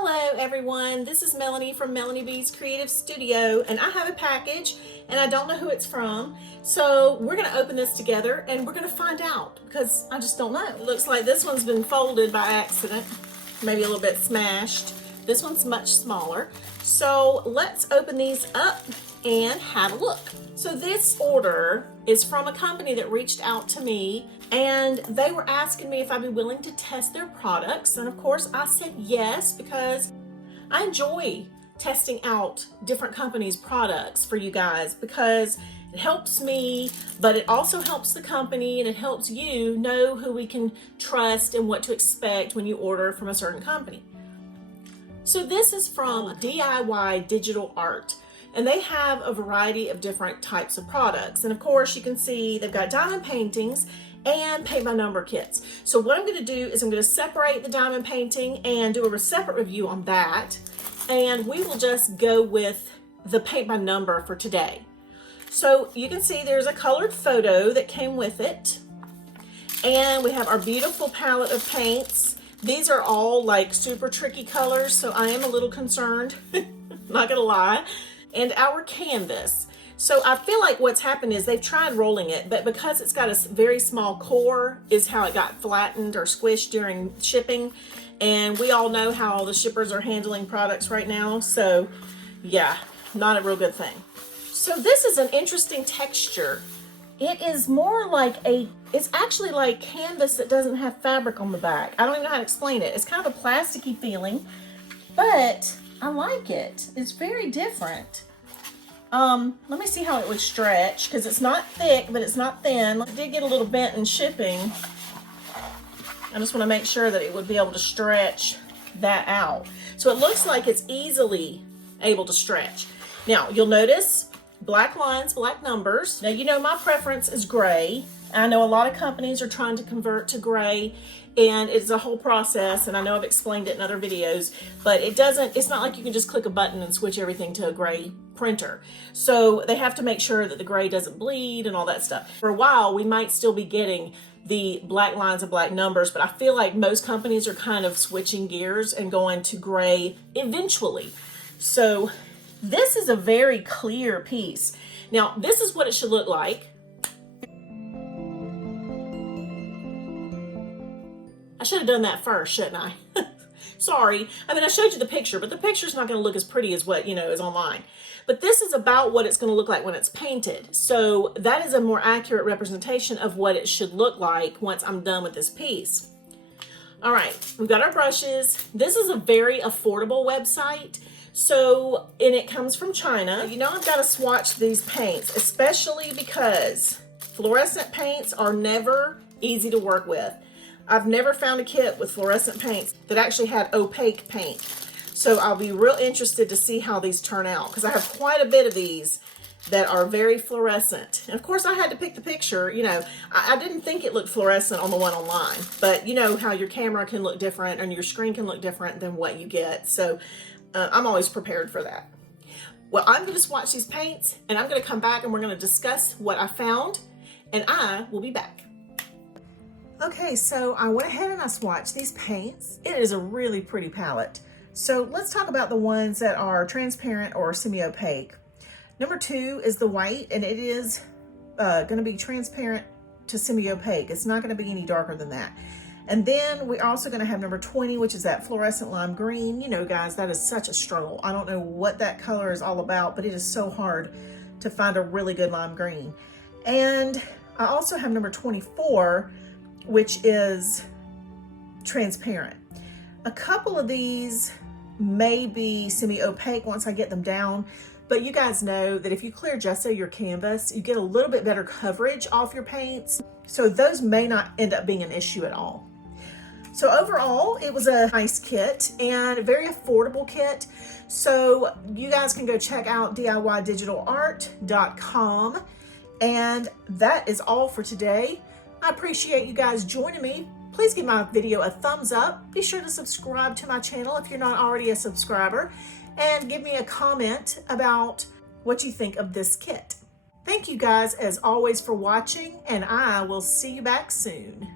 Hello everyone, this is Melanie from Melanie B's Creative Studio, and I have a package and I don't know who it's from, so we're going to open this together and we're going to find out because I just don't know. It looks like this one's been folded by accident, maybe a little bit smashed. This one's much smaller, so let's open these up and have a look. So this order is from a company that reached out to me, and they were asking me if I'd be willing to test their products, and of course I said yes, because I enjoy testing out different companies' products for you guys, because it helps me, but it also helps the company, and it helps you know who we can trust and what to expect when you order from a certain company. So this is from DIY Digital Art, and they have a variety of different types of products. And of course you can see they've got diamond paintings and paint by number kits. So what I'm going to do is I'm going to separate the diamond painting and do a separate review on that, and we will just go with the paint by number for today. So you can see there's a colored photo that came with it, and we have our beautiful palette of paints. These are all like super tricky colors, so I am a little concerned, not gonna lie. And our canvas. So I feel like what's happened is they've tried rolling it, but because it's got a very small core is how it got flattened or squished during shipping. And we all know how the shippers are handling products right now. So yeah, not a real good thing. So this is an interesting texture. It is more like it's actually like canvas that doesn't have fabric on the back. I don't even know how to explain it. It's kind of a plasticky feeling, but I like it. It's very different. Let me see how it would stretch, because it's not thick, but it's not thin. It did get a little bent in shipping. I just want to make sure that it would be able to stretch that out. So it looks like it's easily able to stretch. Now, you'll notice black lines, black numbers. Now, you know my preference is gray. I know a lot of companies are trying to convert to gray, and it's a whole process, and I know I've explained it in other videos, but it's not like you can just click a button and switch everything to a gray printer. So they have to make sure that the gray doesn't bleed and all that stuff. For a while, we might still be getting the black lines and black numbers, but I feel like most companies are kind of switching gears and going to gray eventually. So this is a very clear piece. Now, this is what it should look like. I should have done that first, shouldn't I? Sorry. I mean, I showed you the picture, but the picture's not going to look as pretty as what, is online. But this is about what it's going to look like when it's painted. So that is a more accurate representation of what it should look like once I'm done with this piece. All right, we've got our brushes. This is a very affordable website. So, and it comes from China. You know, I've got to swatch these paints, especially because fluorescent paints are never easy to work with. I've never found a kit with fluorescent paints that actually had opaque paint. So I'll be real interested to see how these turn out, because I have quite a bit of these that are very fluorescent. And of course I had to pick the picture, I didn't think it looked fluorescent on the one online, but you know how your camera can look different and your screen can look different than what you get. So I'm always prepared for that. Well, I'm going to swatch these paints, and I'm going to come back and we're going to discuss what I found, and I will be back. Okay, so I went ahead and I swatched these paints. It is a really pretty palette. So let's talk about the ones that are transparent or semi-opaque. Number 2 is the white, and it is going to be transparent to semi-opaque. It's not going to be any darker than that. And then we're also going to have number 20, which is that fluorescent lime green. You know, guys, that is such a struggle. I don't know what that color is all about, but it is so hard to find a really good lime green. And I also have number 24, which is transparent. A couple of these may be semi-opaque once I get them down, but you guys know that if you clear gesso your canvas, you get a little bit better coverage off your paints. So those may not end up being an issue at all. So overall, it was a nice kit and a very affordable kit. So you guys can go check out DIYdigitalart.com. And that is all for today. I appreciate you guys joining me. Please give my video a thumbs up. Be sure to subscribe to my channel if you're not already a subscriber, and give me a comment about what you think of this kit. Thank you guys as always for watching, and I will see you back soon.